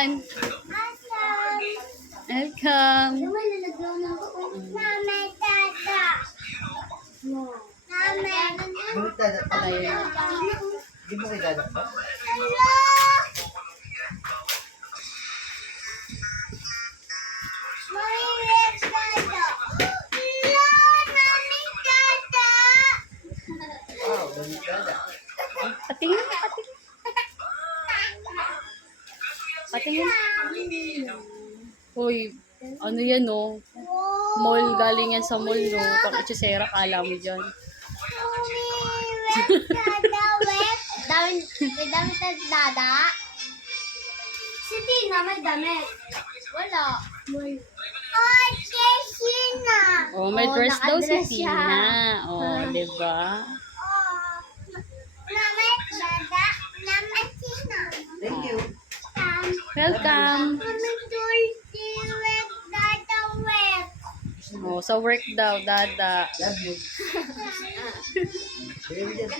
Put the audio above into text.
dyan. Welcome. Bulit dada. Ayun. Di mo kay dada ba? Wow, bulit dada. Patingin, patingin. Patingin. Uy, ano yan oh. Mall, galing yan sa mall no. Pang itsisera, kala mo dyan. May damit na dada. Si Tina may damit. Wala. Oh, Tina. Oh, may Oh, dress daw si nakadress siya. Tina. Oh, diba? Namet dada. Namet Tina. Thank you. Welcome. Namet Dulce with dada with. Oh, sa work daw, dada. Love you. Baby, dyan.